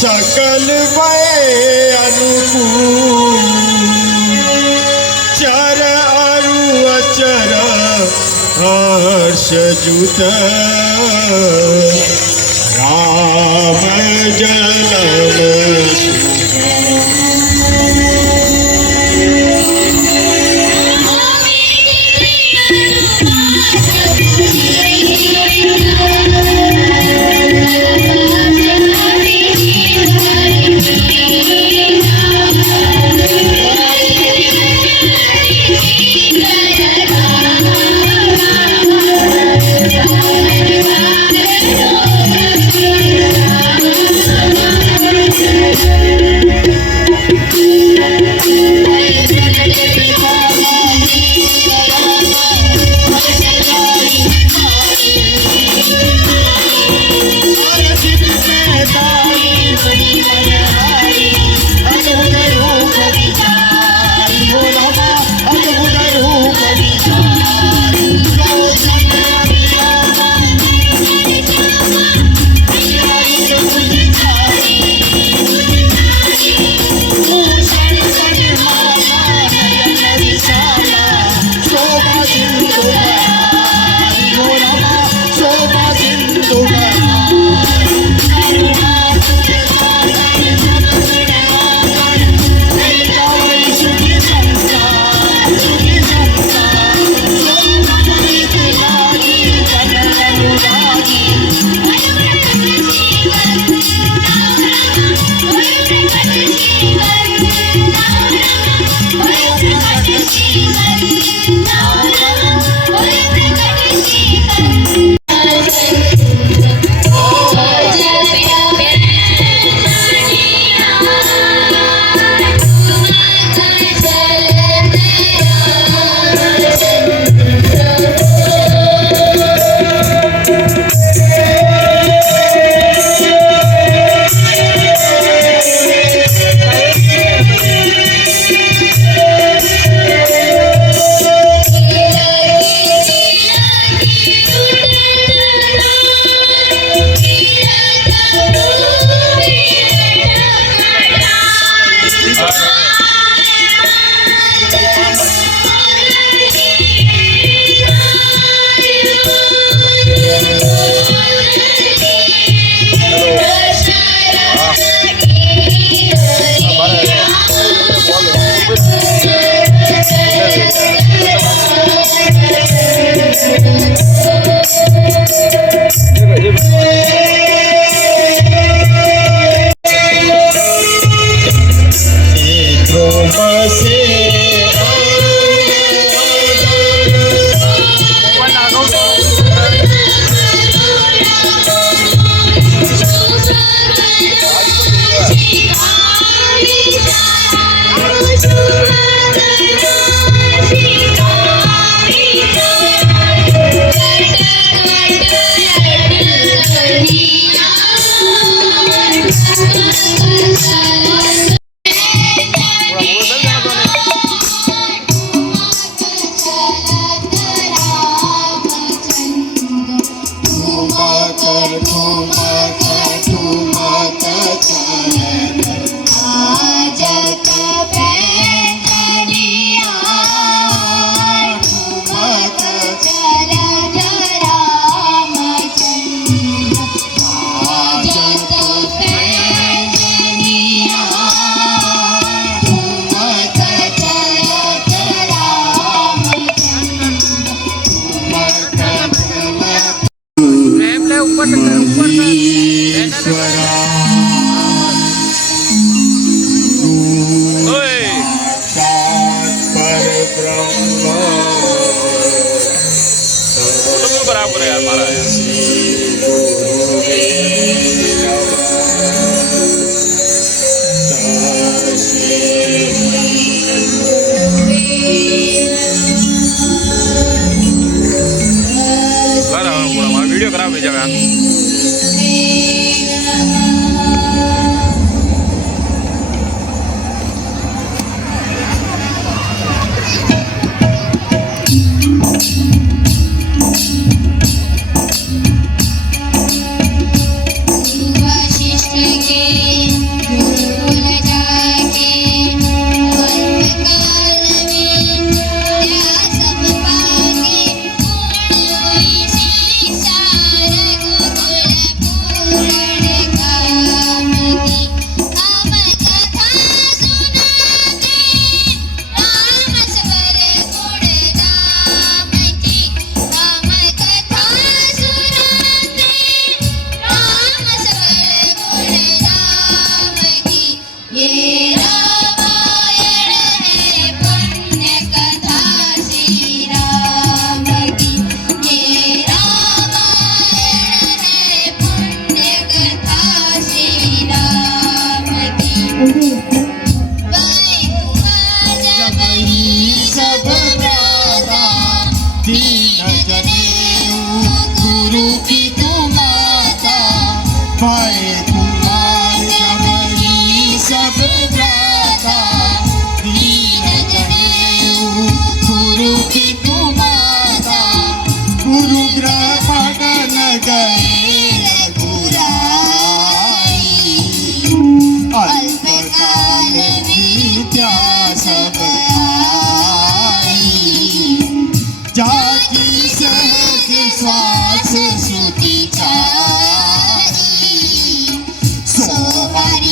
सकल भय अनुकूल चर अरु अचर हर्ष जुत राम जनम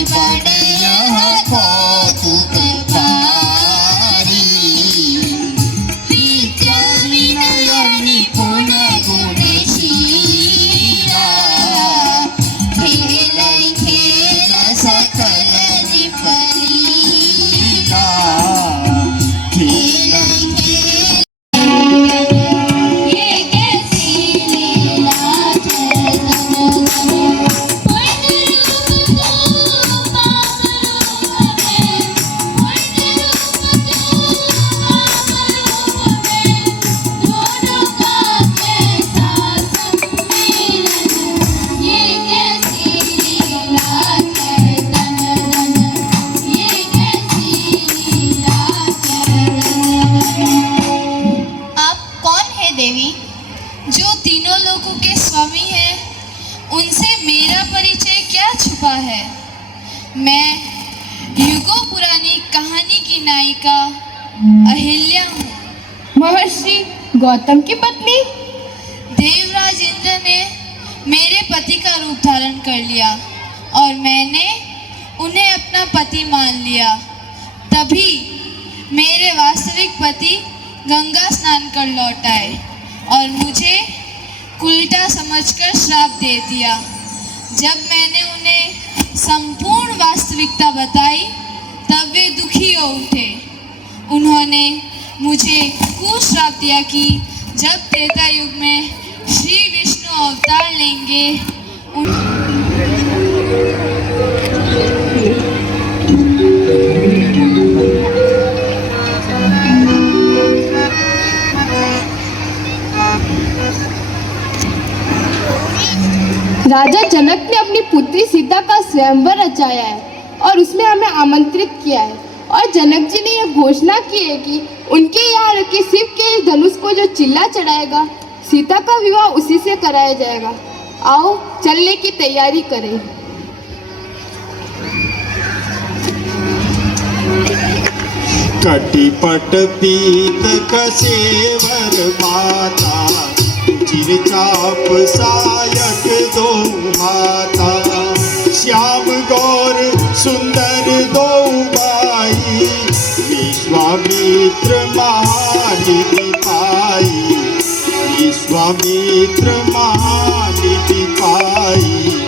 पड़े यह कौतुक भारी। विद्या विनय निपुण गुणशीला, खेल खेल सकल निपलीला। खेल खेल ये कैसी लीला देवी, जो तीनों लोगों के स्वामी हैं, उनसे मेरा परिचय क्या छुपा है। मैं युगों पुरानी कहानी की नायिका अहिल्या हूँ। महर्षि गौतम की पत्नी? देवराज इंद्र ने मेरे पति का रूप धारण कर लिया और मैंने उन्हें अपना पति मान लिया। तभी मेरे वास्तविक पति गंगा स्नान कर लौट आए और मुझे उल्टा समझकर श्राप दे दिया। जब मैंने उन्हें संपूर्ण वास्तविकता बताई तब वे दुखी हो उठे। उन्होंने मुझे कुश्राप दिया कि जब त्रेता युग में श्री विष्णु अवतार लेंगे राजा जनक ने अपनी पुत्री सीता का स्वयंवर रचाया है और उसमें हमें आमंत्रित किया है। और जनक जी ने यह घोषणा की है कि उनके यहाँ रखे शिव के धनुष को जो चिल्ला चढ़ाएगा, सीता का विवाह उसी से कराया जाएगा। आओ चलने की तैयारी करें। कटिपट पीत कसेवर माता, चिरचाप सायक दो माता। श्याम गौर सुंदर दो बाई, विश्वामित्र महानिधि पाई। विश्वामित्र महानिधि पाई।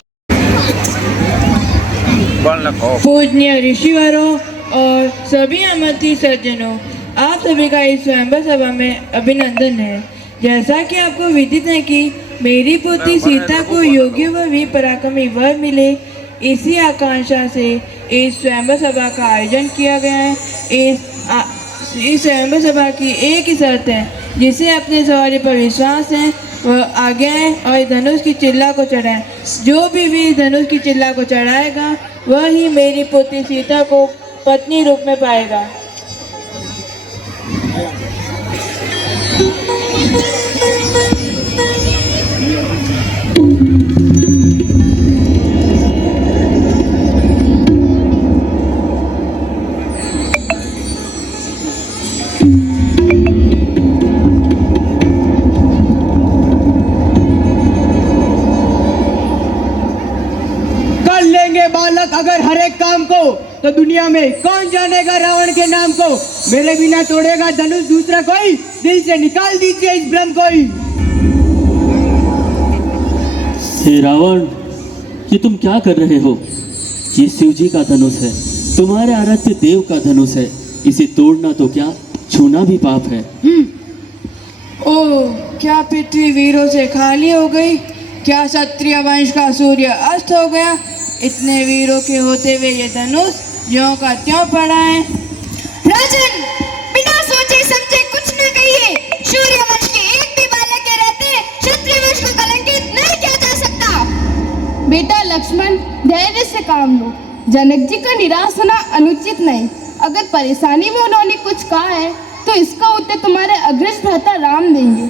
पूजनीय ऋषिवरों और सभी आमंत्रित सज्जनों, आप सभी का इस स्वयंवर सभा में अभिनंदन है। जैसा कि आपको विदित है कि मेरी पुत्री सीता को योग्य व वीर पराक्रमी वर मिले, इसी आकांक्षा से इस स्वयंवर सभा का आयोजन किया गया है। इस स्वयंवर सभा की एक ही शर्त है, जिसे अपने सवारी पर विश्वास है वह आगे आए और धनुष की चिल्ला को चढ़ाए। जो भी वीर धनुष की चिल्ला को चढ़ाएगा वह ही मेरी पुत्री सीता को पत्नी रूप में पाएगा। बालक अगर हर एक काम को तो दुनिया में कौन जानेगा रावण के नाम को। मेरे बिना तोड़ेगा धनुष दूसरा कोई, दिल से निकाल दीजिए इस भ्रम कोई। हे रावण, ये तुम क्या कर रहे हो? ये शिव जी का धनुष है, तुम्हारे आराध्य देव का धनुष है। इसे तोड़ना तो क्या, छूना भी पाप है। ओह, क्या पृथ्वी वीरों से खाली हो गई? क्या क्षत्रिय वंश का सूर्य अस्त हो गया? इतने वीरों के होते हुए ये धनुष ज्यों का त्यों पड़ा है। राजन, बिना सोचे समझे कुछ न कहिए। सूर्य वंश के एक भी बालक के रहते क्षत्रिय वंश को कलंकित नहीं किया जा सकता। बेटा लक्ष्मण, धैर्य से काम लो। जनक जी का निराश होना अनुचित नहीं। अगर परेशानी में उन्होंने कुछ कहा है तो इसका उत्तर तुम्हारे अग्रज भ्राता राम देंगे।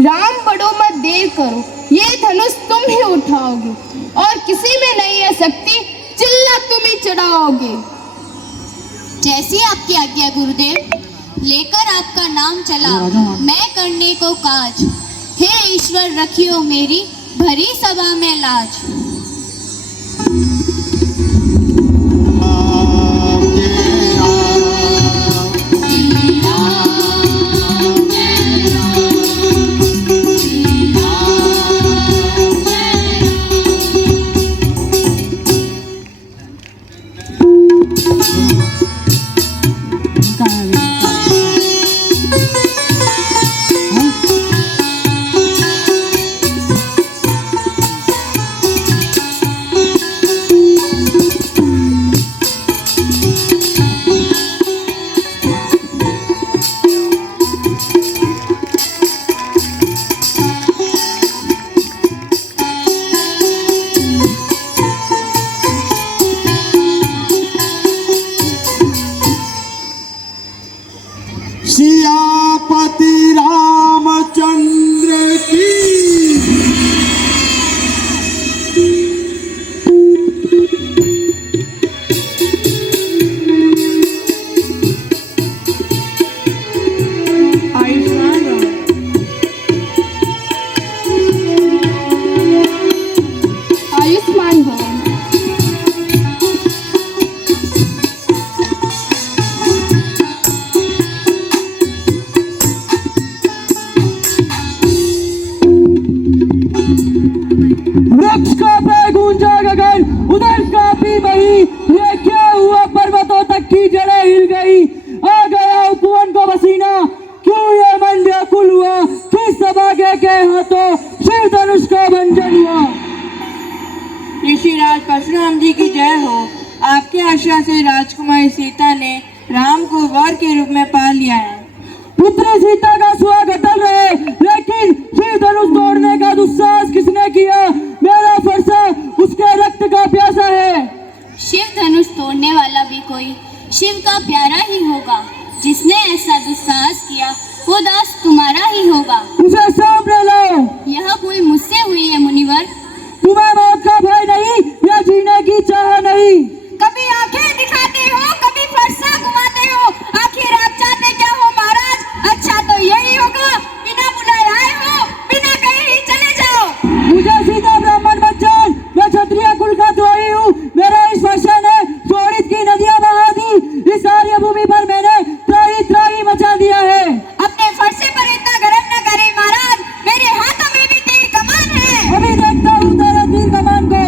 राम बढ़ो मत देर करो, ये धनुष तुम ही उठाओगे और किसी में नहीं है शक्ति, चिल्ला तुम ही चढ़ाओगे। जैसी आपकी आज्ञा गुरुदेव, लेकर आपका नाम चला मैं करने को काज। हे ईश्वर रखियो मेरी भरी सभा में लाज। से राजकुमारी सीता ने राम को वर के रूप में पा लिया है। पुत्री सीता का सुहाग अटल रहे, लेकिन शिव धनुष तोड़ने का दुस्साहस किसने किया? मेरा फरसा उसके रक्त का प्यासा है। शिव धनुष तोड़ने वाला भी कोई शिव का प्यारा ही होगा। जिसने ऐसा दुस्साहस किया वो दास तुम्हारा ही होगा। उसे सामने लाओ। यह भूल मुझसे हुई है मुनिवर। तुम्हें मौत का भय नहीं या जीने की चाह नहीं? कभी आंखें दिखाते हो, कभी फरसा घुमाते हो, आखिर आप चाहते क्या हो महाराज? अच्छा तो यही होगा, बिना बुलाए आए हो, बिना कहे ही चले जाओ। मुझे सीधा ब्राह्मण मत जान, मैं क्षत्रिय कुल का द्रोही हूँ। मेरे इस वर्षा ने शोणित की नदियाँ बहा दी। इस आर्य भूमि पर मैंने त्राही त्राही मचा दिया है। अपने फरसे पर इतना गर्व न करें महाराज, मेरे हाथों में भी तीर कमान है। अभी देखता हूँ तेरे तीर कमान को।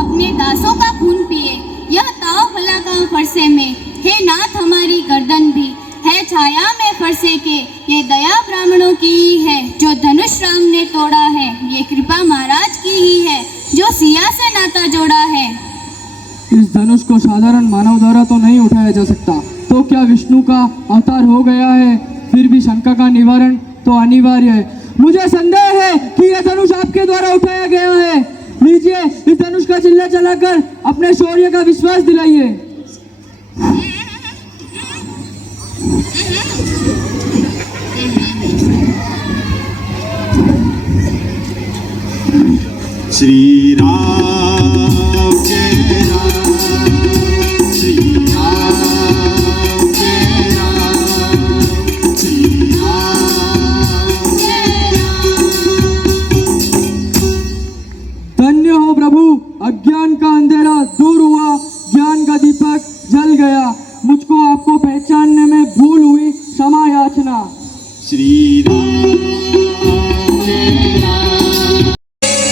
अपने दासों का खून पिए, यह ताव भला का फरसे में। हे नाथ हमारी गर्दन भी है छाया में फरसे के। ये दया ब्राह्मणों की ही है, जो धनुष राम ने तोड़ा है। ये कृपा महाराज की ही है, जो सिया से नाता जोड़ा है। इस धनुष को साधारण मानव द्वारा तो नहीं उठाया जा सकता, तो क्या विष्णु का अवतार हो गया है? फिर भी शंका का निवारण तो अनिवार्य है। मुझे संदेह है कि यह धनुष आपके द्वारा उठाया गया है। लीजिए, इस धनुष का चिल्ला चलाकर अपने शौर्य का विश्वास दिलाइए। श्री राम के राम, श्री राम के राम, श्री राम के धन्य हो प्रभु, अज्ञान का अंधेरा दूर हुआ, ज्ञान का दीपक जल गया। मुझको आपको पहचानने में भूल हुई, क्षमा याचना। श्री राम के राम।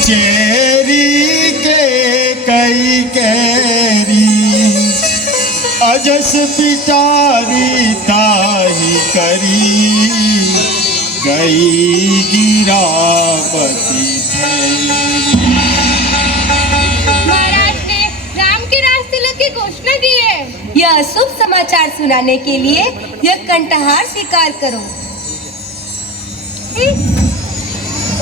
चेरी के कई कैरी, अजस पिटारी ताही करी, गई गिरावती महाराज ने राम के रास्ते तिलक की घोषणा की है। यह शुभ समाचार सुनाने के लिए यह कंठहार स्वीकार करो।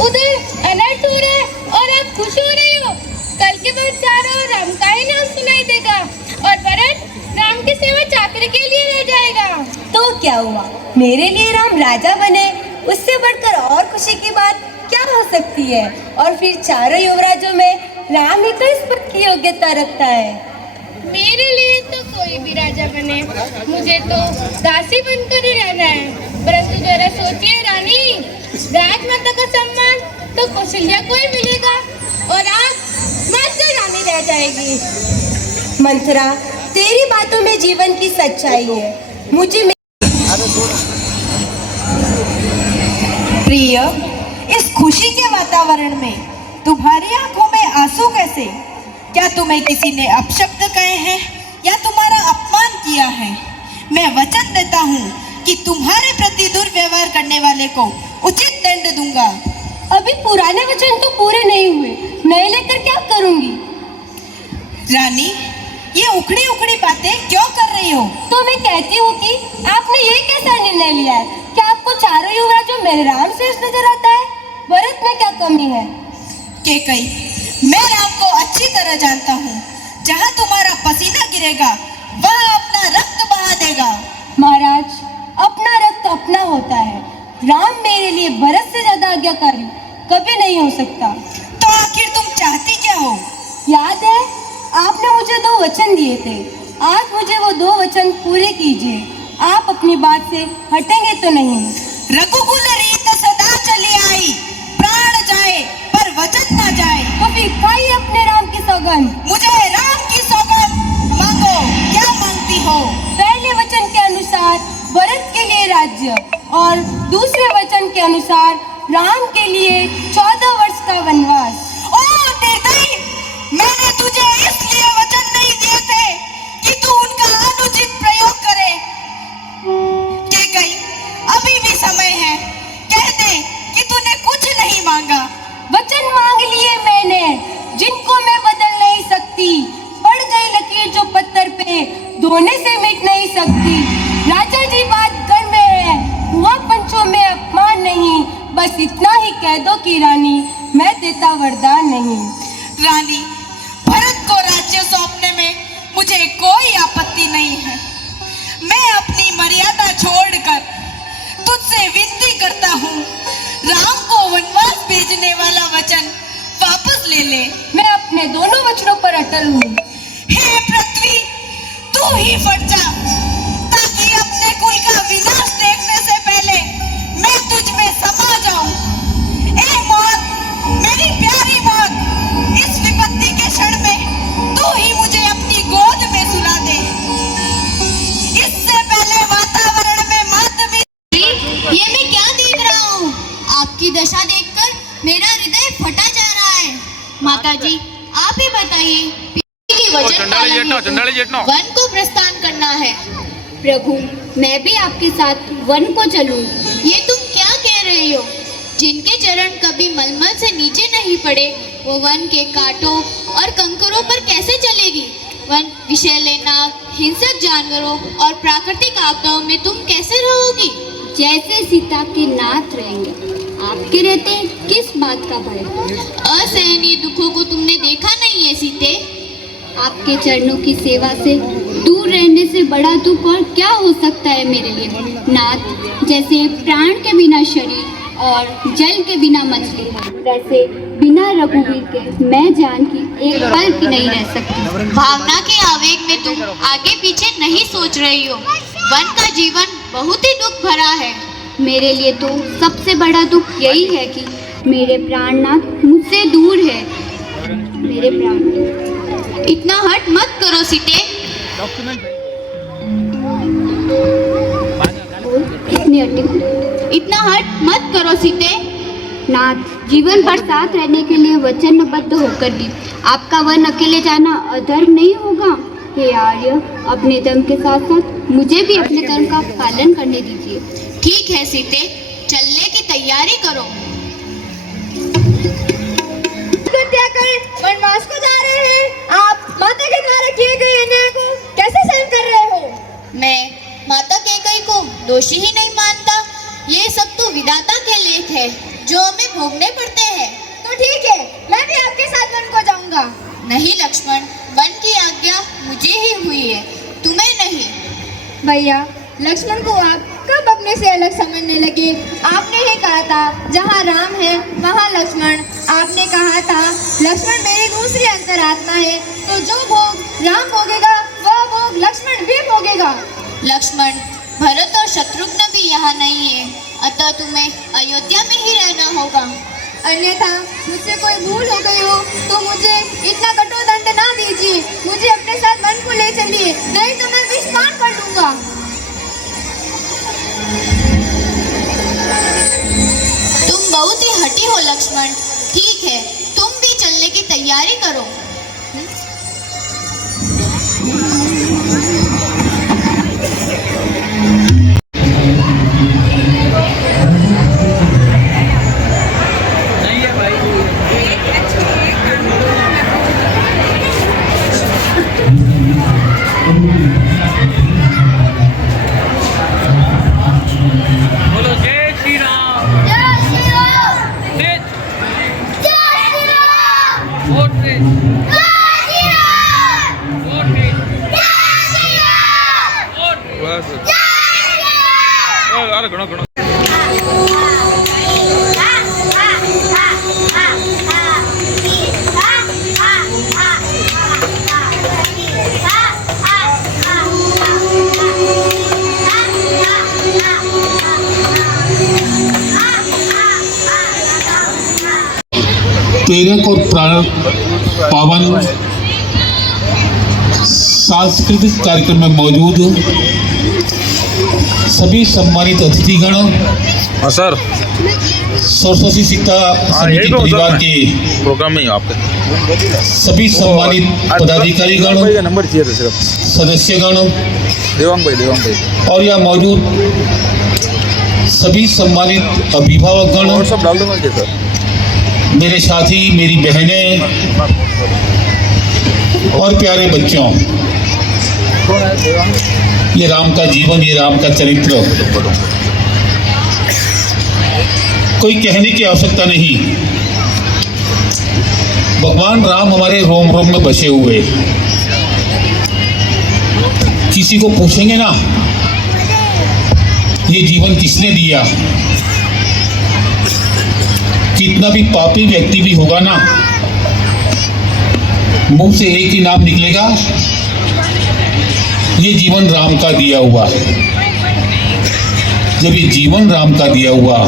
उधर अनर्थ हो रहा है और आप खुश हो रही हो। कल के बाद चारों ओर राम का ही नाम सुनाई देगा और भरत राम की सेवा चाकरी के लिए रह जाएगा। तो क्या हुआ, मेरे लिए राम राजा बने, उससे बढ़कर और खुशी की बात क्या हो सकती है? और फिर चारों युवराजों में राम ही तो इस पद की योग्यता रखता है। मेरे लिए तो कोई भी राजा बने, मुझे तो दासी बनकर ही रहना है। परंतु जरा सोचिए रानी, राजमाता का सम्मान तो कौशल्या को ही मिलेगा और आप मात्र रानी रह जाएगी। मंथरा, तेरी बातों में जीवन की सच्चाई है। मुझे प्रिय, इस खुशी के वातावरण में तुम्हारी आंखों में आंसू कैसे? क्या तुम्हें किसी ने अपशब्द कहे हैं या तुम्हारा अपमान किया है? मैं वचन देता हूँ कि तुम्हारे प्रति दुर्व्यवहार करने वाले को उचित दंड दूंगा। अभी पुराने वचन तो पूरे नहीं हुए, नए लेकर क्या करूंगी? रानी, ये उखड़ी उखड़ी बातें क्यों कर रही हो? तो मैं कहती हूँ कि आपने ये कैसा निर्णय लिया है? क्या आपको चारों युवराज जो मेरे राम से नजर आता है? भरत में क्या कमी है? केकई, मैं राम को अच्छी तरह जानता हूँ। जहाँ तुम्हारा पसीना गिरेगा वहाँ अपना रक्त बहा देगा। महाराज, अपना रक्त अपना होता है। राम मेरे लिए भरत से ज्यादा आज्ञाकारी कभी नहीं हो सकता। तो आखिर तुम चाहती क्या हो? याद है, आपने मुझे 2 वचन दिए थे। आज मुझे वो 2 वचन पूरे कीजिए। आप अपनी बात से हटेंगे तो नहीं? रघुकुल रीत सदा चली आई, प्राण जाए पर वचन ना जाए। तो फिर खाइए अपने राम की सौगंध। मुझे राम की सौगंध मांगो, क्या मांगती हो? पहले वचन के अनुसार भरत के लिए राज्य और दूसरे वचन के अनुसार राम के लिए 14 वर्ष का वनवास। ओ निर्दयी, मैंने तुझे इसलिए वचन नहीं दिए थे कि तू उनका अनुचित प्रयोग करे। केकई, अभी भी समय है, कह दे कि तूने कुछ नहीं मांगा। वचन मांग लिए मैंने, जिनको मैं बदल नहीं सकती। पड़ गई लकीर जो धोने से मिट नहीं सकती। राजा जी बात कर में है, हुआ पंचों में अपमान नहीं, बस इतना ही कह दो कि रानी मैं देता वरदान नहीं। रानी, भरत को राज्य सौंपने में मुझे कोई आपत्ति नहीं है। मैं अपनी मर्यादा छोड़कर तुझसे विनती करता हूँ, राम को वनवास भेजने वाला वचन वापस ले ले। मैं अपने दोनों वचनों पर अटल हूँ। हे पृथ्वी, तू ही फट जा, ताकि अपने कुल का विनाश देखने से पहले मैं तुझ में समा जाऊं। ए मौत, मेरी प्यारी मौत, इस विपत्ति के क्षण में तू ही मुझे अपनी गोद में सुला दे। इससे पहले वातावरण में मातमी। ये मैं क्या देख रहा हूँ? आपकी दशा देखकर मेरा हृदय फटा जा रहा है। माता जी, आप ही बताइए, वन को प्रस्थान करना है। प्रभु, मैं भी आपके साथ वन को चलूंगी। ये तुम क्या कह रही हो? जिनके चरण कभी मलमल से नीचे नहीं पड़े, वो वन के कांटों और कंकरों पर कैसे चलेगी? वन विषैले नाग, हिंसक जानवरों और प्राकृतिक आपदाओं में तुम कैसे रहोगी? जैसे सीता के नाथ रहेंगे, आपके रहते किस बात का भय? असहनीय दुखों को तुमने देखा नहीं है सीते? आपके चरणों की सेवा से दूर रहने से बड़ा दुख और क्या हो सकता है मेरे लिए? नाथ, जैसे प्राण के बिना शरीर और जल के बिना मछली, वैसे बिना रघुवीर के मैं जान की एक पल भी नहीं रह सकती। भावना के आवेग में तुम आगे पीछे नहीं सोच रही हो। वन का जीवन बहुत ही दुख भरा है। मेरे लिए तो सबसे बड़ा दुख यही है कि मेरे प्राणनाथ मुझसे दूर है। मेरे प्राण, इतना हट मत करो सीते। इतना हट मत करो सीते। नाथ, जीवन भर साथ रहने के लिए वचनबद्ध होकर भी आपका वन अकेले जाना अधर्म नहीं होगा। हे आर्य, अपने धर्म के साथ साथ मुझे भी अपने धर्म का पालन करने दीजिए। ठीक है सीते, चलने की तैयारी करो। वनवास को जा रहे हैं, आप माता के द्वारा किए गए अन्याय को कैसे सहन कर रहे हो? मैं माता कैकेयी को दोषी ही नहीं मानता। ये सब तो विधाता के लेख है जो हमें भोगने पड़ते हैं। तो ठीक है, मैं भी आपके साथ वन को जाऊंगा। नहीं लक्ष्मण, वन की आज्ञा मुझे ही हुई है, तुम्हें नहीं। भैया, लक्ष्मण को आप कब अपने से अलग समझने लगे? आपने ही कहा था जहाँ राम है वहाँ लक्ष्मण। आपने कहा था लक्ष्मण मेरी दूसरी अंतरात्मा है, तो जो भोग राम भोगेगा वह भोग लक्ष्मण भी भोगेगा। लक्ष्मण, भरत और शत्रुघ्न भी यहाँ नहीं है, अतः तुम्हें अयोध्या में ही रहना होगा। अन्यथा मुझसे कोई भूल हो गई हो तो मुझे इतना कठोर दंड ना दीजिए। मुझे अपने साथ वन को ले चलिए, नहीं तो मैं विस्मान कर लूंगा। तुम बहुत ही हठी हो लक्ष्मण। ठीक है, तुम भी चलने की तैयारी करो। प्रेरक और पावन सांस्कृतिक कार्यक्रम में मौजूद सभी सम्मानित अतिथिगण, सर सरस्वती शिक्षा समिति परिवार के प्रोग्राम में आपके सभी सम्मानित पदाधिकारीगण, नंबर चाहिए था सिर्फ सदस्यगण, देवांग भाई और यहाँ मौजूद सभी सम्मानित अभिभावकगण और सब डाल दूंगा क्या सर? मेरे साथी, मेरी बहनें और प्यारे बच्चों, ये राम का जीवन, ये राम का चरित्र कोई कहने की आवश्यकता नहीं। भगवान राम हमारे रोम रोम में बसे हुए। किसी को पूछेंगे ना ये जीवन किसने दिया, कितना भी पापी व्यक्ति भी होगा ना, मुंह से एक ही नाम निकलेगा, ये जीवन राम का दिया हुआ। जब ये जीवन राम का दिया हुआ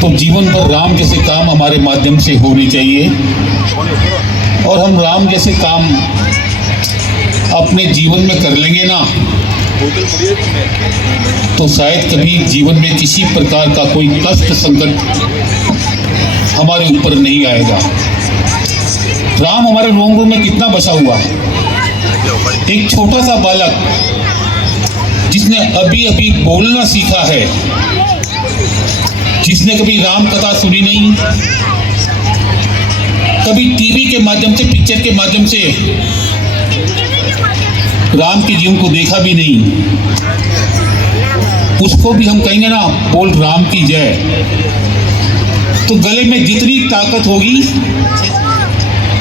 तो जीवन भर राम जैसे काम हमारे माध्यम से होने चाहिए, और हम राम जैसे काम अपने जीवन में कर लेंगे ना तो शायद कभी जीवन में किसी प्रकार का कोई कष्ट संकट हमारे ऊपर नहीं आएगा। राम हमारे रोम रोम में कितना बसा हुआ। एक छोटा सा बालक जिसने अभी अभी बोलना सीखा है, जिसने कभी राम कथा सुनी नहीं, कभी टीवी के माध्यम से, पिक्चर के माध्यम से राम के जीवन को देखा भी नहीं, उसको भी हम कहेंगे ना बोल राम की जय, तो गले में जितनी ताकत होगी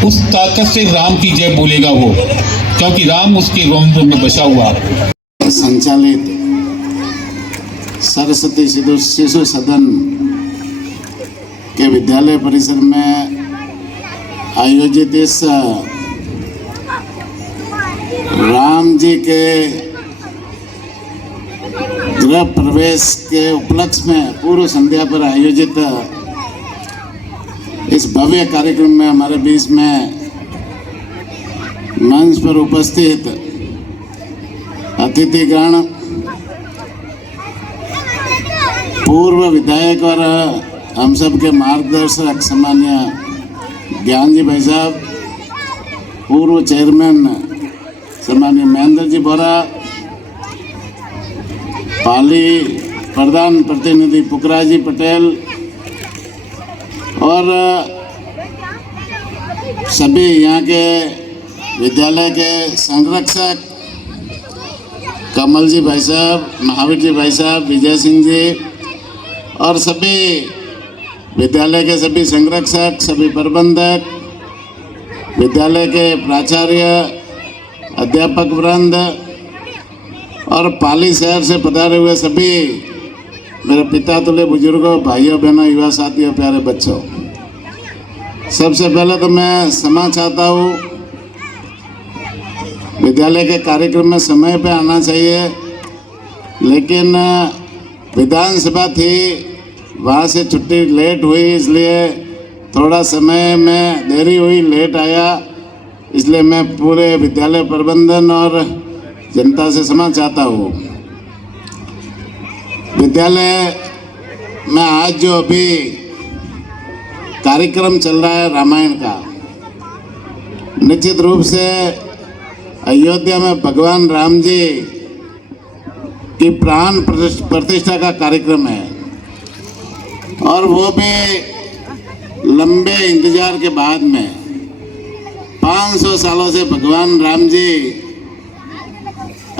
उस ताकत से राम की जय बोलेगा वो, क्योंकि राम उसके रोम रोम में बसा हुआ। संचालित सरस्वती शिशु सदन के विद्यालय परिसर में आयोजित इस राम जी के गृह प्रवेश के उपलक्ष्य में पूर्व संध्या पर आयोजित इस भव्य कार्यक्रम में हमारे बीच में मंच पर उपस्थित अतिथिगण, पूर्व विधायक और हम सब के मार्गदर्शक सम्मान्य ज्ञान जी भाई साहब, पूर्व चेयरमैन सम्मान्य महेंद्र जी बोरा, पाली प्रधान प्रतिनिधि पुखराज जी पटेल और सभी यहाँ के विद्यालय के संरक्षक कमल जी भाई साहब, महावीर जी भाई साहब, विजय सिंह जी और सभी विद्यालय के सभी संरक्षक, सभी प्रबंधक, विद्यालय के प्राचार्य, अध्यापक वृंद और पाली शहर से पधारे हुए सभी मेरे पिता तुल्य बुजुर्गों, भाइयों बहनों, युवा साथियों, प्यारे बच्चों, सबसे पहले तो मैं क्षमा चाहता हूँ। विद्यालय के कार्यक्रम में समय पे आना चाहिए, लेकिन विधानसभा थी, वहाँ से छुट्टी लेट हुई, इसलिए थोड़ा समय में देरी हुई, लेट आया, इसलिए मैं पूरे विद्यालय प्रबंधन और जनता से क्षमा चाहता हूँ। विद्यालय में आज जो अभी कार्यक्रम चल रहा है रामायण का, निश्चित रूप से अयोध्या में भगवान राम जी की प्राण प्रतिष्ठा का कार्यक्रम है, और वो भी लंबे इंतजार के बाद में। 500 सालों से भगवान राम जी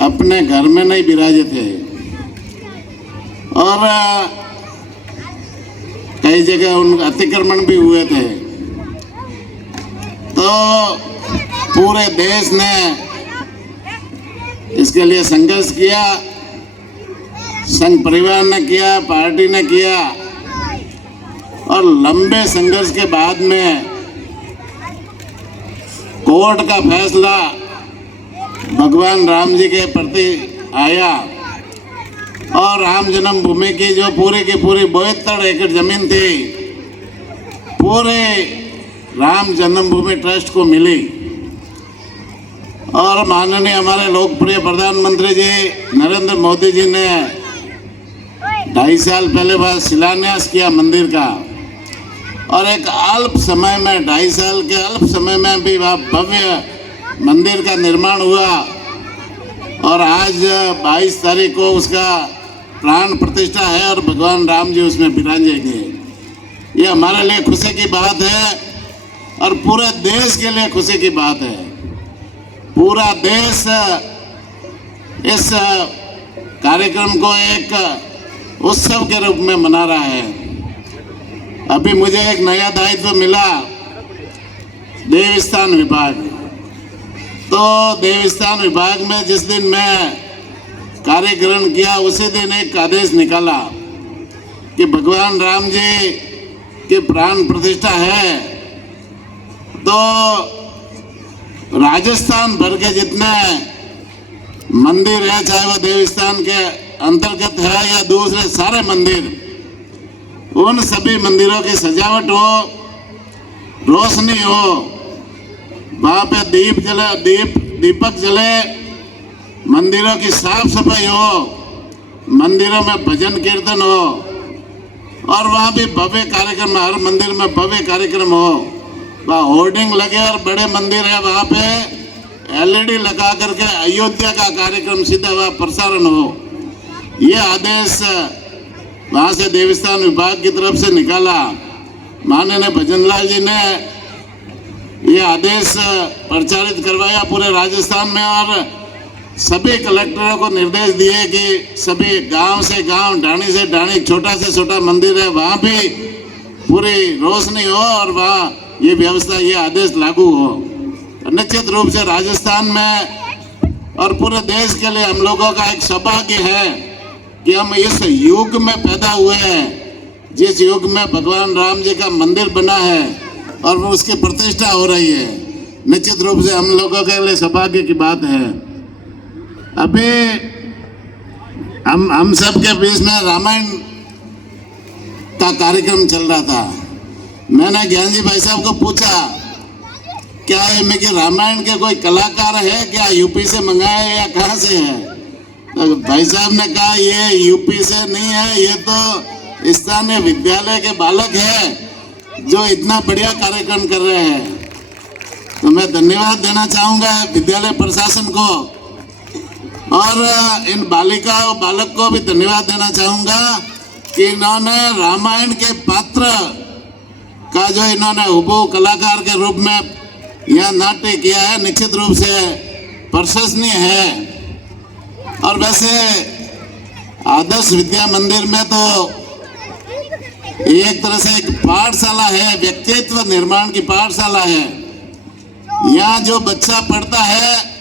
अपने घर में नहीं विराजे थे, और कई जगह उन अतिक्रमण भी हुए थे, तो पूरे देश ने इसके लिए संघर्ष किया, संघ परिवार ने किया, पार्टी ने किया, और लंबे संघर्ष के बाद में कोर्ट का फैसला भगवान राम जी के प्रति आया, और राम जन्मभूमि की जो पूरी की पूरी 72 एकड़ जमीन थी, पूरे राम जन्मभूमि ट्रस्ट को मिली। और माननीय हमारे लोकप्रिय प्रधानमंत्री जी नरेंद्र मोदी जी ने 2.5 साल पहले वह शिलान्यास किया मंदिर का, और एक अल्प समय में 2.5 साल के अल्प समय में भी वह भव्य मंदिर का निर्माण हुआ, और आज 22 तारीख को उसका प्राण प्रतिष्ठा है और भगवान राम जी उसमें विराजेंगे। ये हमारे लिए खुशी की बात है और पूरे देश के लिए खुशी की बात है। पूरा देश इस कार्यक्रम को एक उत्सव के रूप में मना रहा है। अभी मुझे एक नया दायित्व मिला, देवस्थान विभाग। तो देवस्थान विभाग में जिस दिन मैं कार्य ग्रहण किया उसी दिन एक आदेश निकाला कि भगवान राम जी की प्राण प्रतिष्ठा है, तो राजस्थान भर के जितने मंदिर है, चाहे वो देवस्थान के अंतर्गत है या दूसरे सारे मंदिर, उन सभी मंदिरों की सजावट हो, रोशनी हो, वहाँ पे दीपक जले, मंदिरों की साफ सफाई हो, मंदिरों में भजन कीर्तन हो, और वहाँ भी भव्य कार्यक्रम, हर मंदिर में भव्य कार्यक्रम हो। वहाँ होर्डिंग लगे, और बड़े मंदिर है वहाँ पे LED लगा करके अयोध्या का कार्यक्रम सीधा वहाँ प्रसारण हो। ये आदेश वहाँ से देवस्थान विभाग की तरफ से निकाला। माननीय भजनलाल जी ने ये आदेश प्रचारित करवाया पूरे राजस्थान में, और सभी कलेक्टरों को निर्देश दिए कि सभी गांव से गांव, ढाणी से ढाणी, छोटा से छोटा मंदिर है, वहाँ भी पूरी रोशनी हो और वहाँ ये व्यवस्था, ये आदेश लागू हो। निश्चित रूप से राजस्थान में और पूरे देश के लिए हम लोगों का एक सौभाग्य है कि हम इस युग में पैदा हुए हैं, जिस युग में भगवान राम जी का मंदिर बना है और वो उसकी प्रतिष्ठा हो रही है। निश्चित रूप से हम लोगों के लिए सौभाग्य की बात है। अभी हम सब के बीच में रामायण का कार्यक्रम चल रहा था। मैंने ज्ञान जी भाई साहब को पूछा, क्या है में कि रामायण के कोई कलाकार है क्या, यूपी से मंगाया है या कहाँ से है? तो भाई साहब ने कहा ये यूपी से नहीं है, ये तो स्थानीय विद्यालय के बालक है जो इतना बढ़िया कार्यक्रम कर रहे हैं। तो मैं धन्यवाद देना चाहूँगा विद्यालय प्रशासन को, और इन बालिकाओं बालक को भी धन्यवाद देना चाहूँगा कि इन्होंने रामायण के पात्र का जो इन्होंने हुबहू कलाकार के रूप में यह नाट्य किया है, निश्चित रूप से प्रशंसनीय है। और वैसे आदर्श विद्या मंदिर में तो एक तरह से एक पाठशाला है, व्यक्तित्व निर्माण की पाठशाला है। यहाँ जो बच्चा पढ़ता है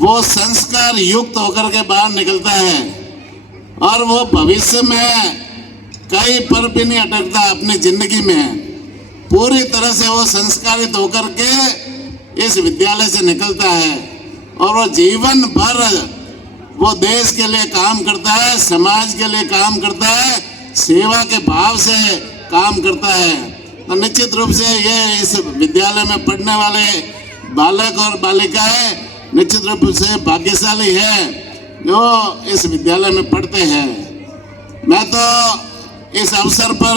वो संस्कार युक्त होकर के बाहर निकलता है, और वो भविष्य में कहीं पर भी नहीं अटकता अपनी जिंदगी में। पूरी तरह से वो संस्कारित होकर के इस विद्यालय से निकलता है, और वो जीवन भर वो देश के लिए काम करता है, समाज के लिए काम करता है, सेवा के भाव से काम करता है। तो निश्चित रूप से ये इस विद्यालय में पढ़ने वाले बालक और बालिकाएं निश्चित रूप से भाग्यशाली है जो इस विद्यालय में पढ़ते हैं। मैं तो इस अवसर पर